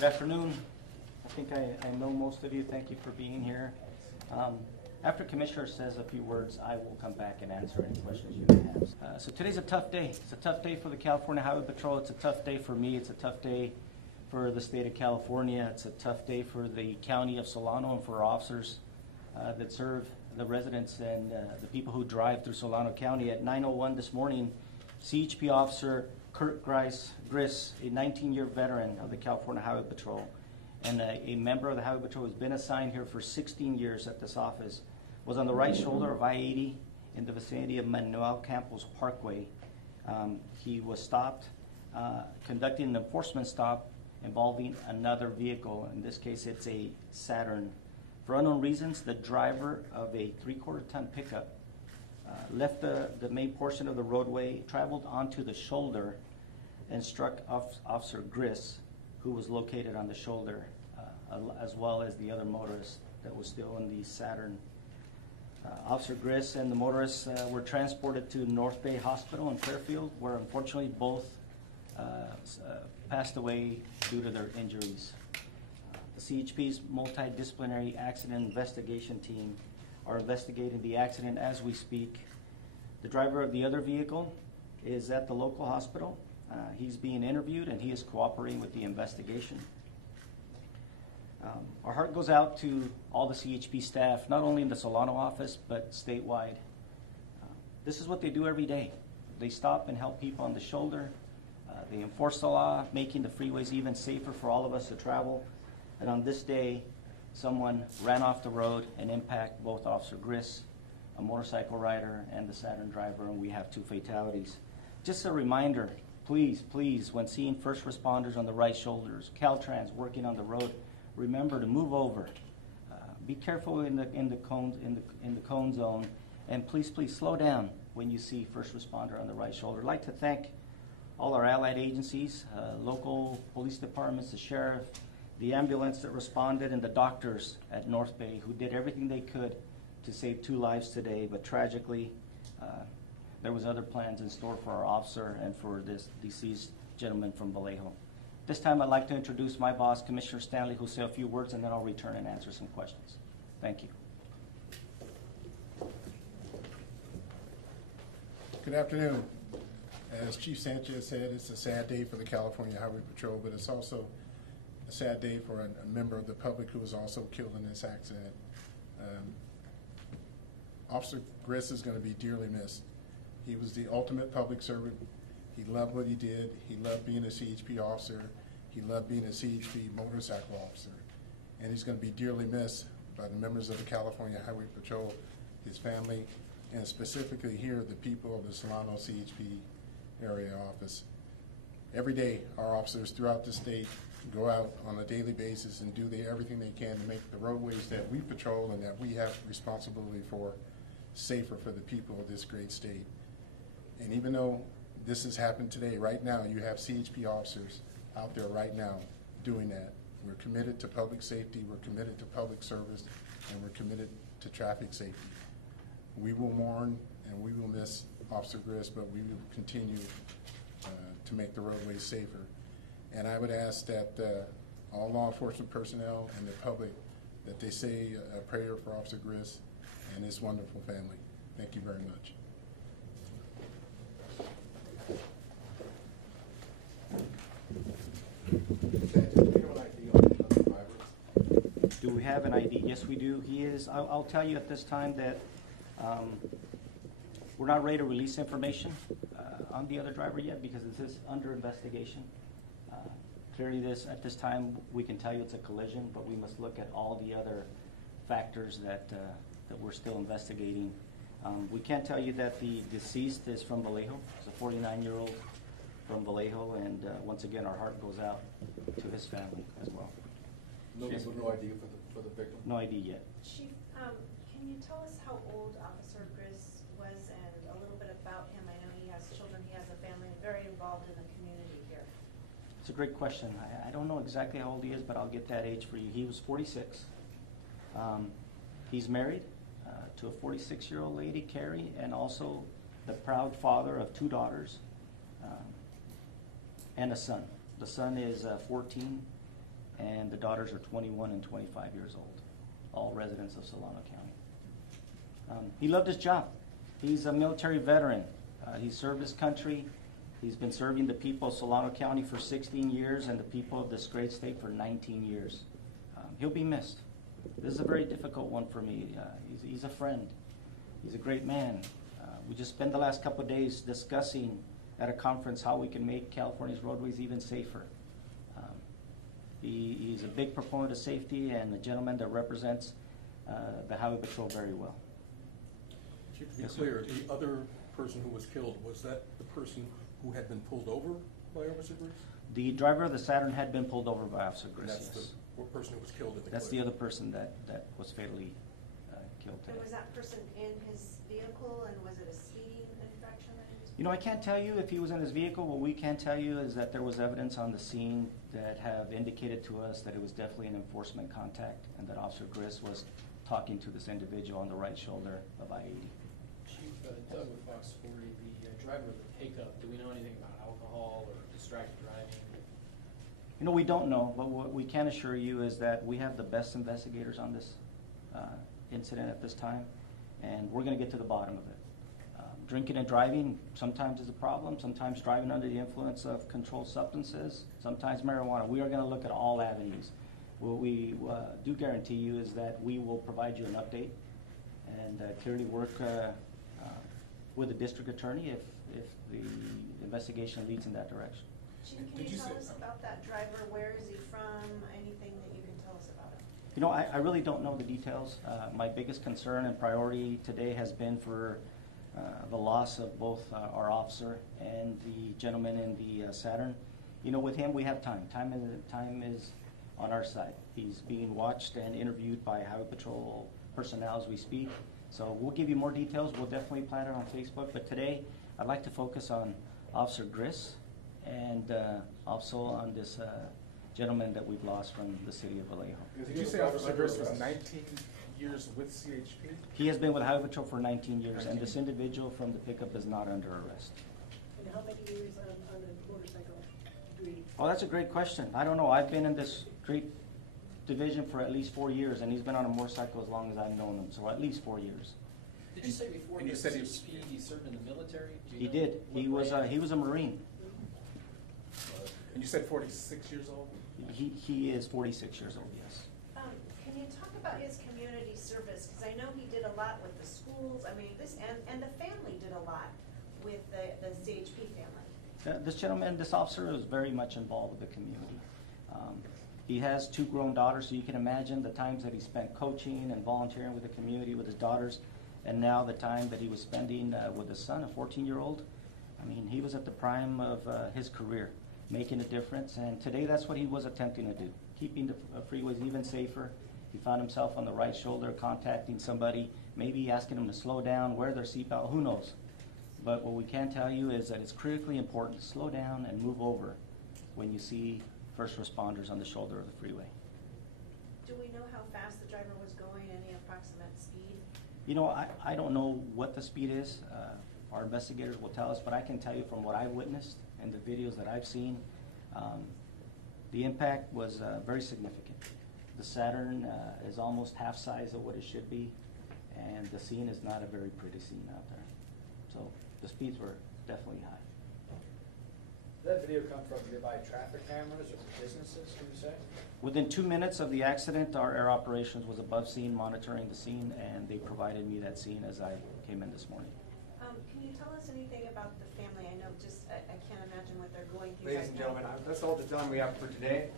Good afternoon. I think I know most of you. Thank you for being here. After Commissioner says a few words, I will come back and answer any questions you may have. So today's a tough day. It's a tough day for the California Highway Patrol. It's a tough day for me. It's a tough day for the state of California. It's a tough day for the county of Solano and for our officers that serve the residents and the people who drive through Solano County. At 9:01 this morning, CHP Officer Kirk Griess, a 19-year veteran of the California Highway Patrol and a member of the Highway Patrol who's been assigned here for 16 years at this office, was on the right shoulder of I-80 in the vicinity of Manuel Campos Parkway. He was stopped, conducting an enforcement stop involving another vehicle. In this case, it's a Saturn. For unknown reasons, the driver of a 3/4 ton pickup left the main portion of the roadway, traveled onto the shoulder, and struck Officer Griess, who was located on the shoulder, as well as the other motorist that was still in the Saturn. Officer Griess and the motorist were transported to North Bay Hospital in Fairfield, where unfortunately both passed away due to their injuries. The CHP's multidisciplinary accident investigation team are investigating the accident as we speak. The driver of the other vehicle is at the local hospital. He's being interviewed and he is cooperating with the investigation. Our heart goes out to all the CHP staff, not only in the Solano office, but statewide. This is what they do every day. They stop and help people on the shoulder. They enforce the law, making the freeways even safer for all of us to travel. And on this day, someone ran off the road and impacted both Officer Griess, a motorcycle rider, and the Saturn driver, and we have 2 fatalities. Just a reminder, please, when seeing first responders on the right shoulders, Caltrans working on the road, remember to move over. Be careful in the cone zone, and please slow down when you see first responder on the right shoulder. I'd like to thank all our allied agencies, local police departments, the sheriff, the ambulance that responded, and the doctors at North Bay who did everything they could to save 2 lives today. But tragically, there was other plans in store for our officer and for this deceased gentleman from Vallejo. This time I'd like to introduce my boss, Commissioner Stanley, who'll say a few words, and then I'll return and answer some questions. Thank you. Good afternoon. As Chief Sanchez said, it's a sad day for the California Highway Patrol, but it's also a sad day for a member of the public who was also killed in this accident. Officer Griess is going to be dearly missed. He was the ultimate public servant. He loved what he did. He loved being a CHP officer. He loved being a CHP motorcycle officer. And he's going to be dearly missed by the members of the California Highway Patrol, his family, and specifically here, the people of the Solano CHP area office. Every day, our officers throughout the state go out on a daily basis and do everything they can to make the roadways that we patrol and that we have responsibility for safer for the people of this great state. And even though this has happened today, right now, you have CHP officers out there right now doing that. We're committed to public safety, we're committed to public service, and we're committed to traffic safety. We will mourn and we will miss Officer Griess, but we will continue to make the roadways safer. And I would ask that all law enforcement personnel and the public, that they say a prayer for Officer Griess and his wonderful family. Thank you very much. Do we have an ID? Yes, we do. He is. I'll tell you at this time that we're not ready to release information on the other driver yet because this is under investigation. Clearly, at this time, we can tell you it's a collision, but we must look at all the other factors that we're still investigating. We can't tell you that the deceased is from Vallejo. It's a 49-year-old from Vallejo, and once again, our heart goes out to his family as well. No ID for the victim? No ID yet. Chief, can you tell us how old Officer Griess was and a little bit about him? I know he has children, he has a family, very involved in the community here. It's a great question. I don't know exactly how old he is, but I'll get that age for you. He was 46. He's married to a 46-year-old lady, Carrie, and also the proud father of 2 daughters and a son. The son is 14, and the daughters are 21 and 25 years old, all residents of Solano County. He loved his job. He's a military veteran. He served his country. He's been serving the people of Solano County for 16 years and the people of this great state for 19 years. He'll be missed. This is a very difficult one for me. He's a friend. He's a great man. We just spent the last couple of days discussing at a conference how we can make California's roadways even safer. He's a big proponent of safety and a gentleman that represents the Highway Patrol very well. Chief, to be Yes, sir. clear, the other person who was killed, was that the person who had been pulled over by Officer Griess? The driver of the Saturn had been pulled over by Officer And Griess, that's yes. the person who was killed in the That's the collision. other person that was fatally killed And today. was that person in his vehicle, and was it a speeding infraction that he was? You know, I can't tell you if he was in his vehicle. What we can tell you is that there was evidence on the scene that have indicated to us that it was definitely an enforcement contact and that Officer Griess was talking to this individual on the right shoulder of I-80. Chief, Doug with Fox 40, the driver of the pickup, do we know anything about alcohol or distracted driving? You know, we don't know, but what we can assure you is that we have the best investigators on this incident at this time, and we're going to get to the bottom of it. Drinking and driving sometimes is a problem, sometimes driving under the influence of controlled substances, sometimes marijuana. We are going to look at all avenues. What we do guarantee you is that we will provide you an update and clearly work with the district attorney if the investigation leads in that direction. Chief, Did can you you tell say- us about that driver? Where is he from? Anything that you can tell us about him? You know, I really don't know the details. My biggest concern and priority today has been for the loss of both our officer and the gentleman in the Saturn. You know, with him, we have time. Time is on our side. He's being watched and interviewed by Highway Patrol personnel as we speak. So we'll give you more details. We'll definitely plan it on Facebook. But today, I'd like to focus on Officer Griess and also on this gentleman that we've lost from the city of Vallejo. Did you say Officer Griess was 19 years with CHP? He has been with Highway Patrol for 19 years, and this individual from the pickup is not under arrest. And how many years on a motorcycle do we? Oh, that's a great question. I don't know. I've been in this great division for at least 4 years, and he's been on a motorcycle as long as I've known him, so at least 4 years. Did you say before And you the said he was- CHP, he served in the military? Do you He know did. what He was a Marine. And you said 46 years old? He is 46 years old, yes. Can you talk about his community service? Because I know he did a lot with the schools, I mean, and the family did a lot with the CHP family. This gentleman, this officer is very much involved with the community. He has 2 grown daughters, so you can imagine the times that he spent coaching and volunteering with the community with his daughters, and now the time that he was spending with his son, a 14-year-old. I mean, he was at the prime of his career, making a difference, and today that's what he was attempting to do, keeping the freeways even safer. He found himself on the right shoulder contacting somebody, maybe asking them to slow down, wear their seatbelt, who knows. But what we can tell you is that it's critically important to slow down and move over when you see first responders on the shoulder of the freeway. Do we know how fast the driver was going, any approximate speed? You know, I don't know what the speed is. Our investigators will tell us, but I can tell you from what I've witnessed and the videos that I've seen, the impact was very significant. The Saturn is almost half size of what it should be, and the scene is not a very pretty scene out there. So the speeds were definitely high. Did that video come from nearby traffic cameras or businesses, can you say? Within 2 minutes of the accident, our air operations was above scene, monitoring the scene, and they provided me that scene as I came in this morning. Can you tell us anything about the family? I know I can't imagine what they're going through Ladies and right now. gentlemen, that's all the time we have for today.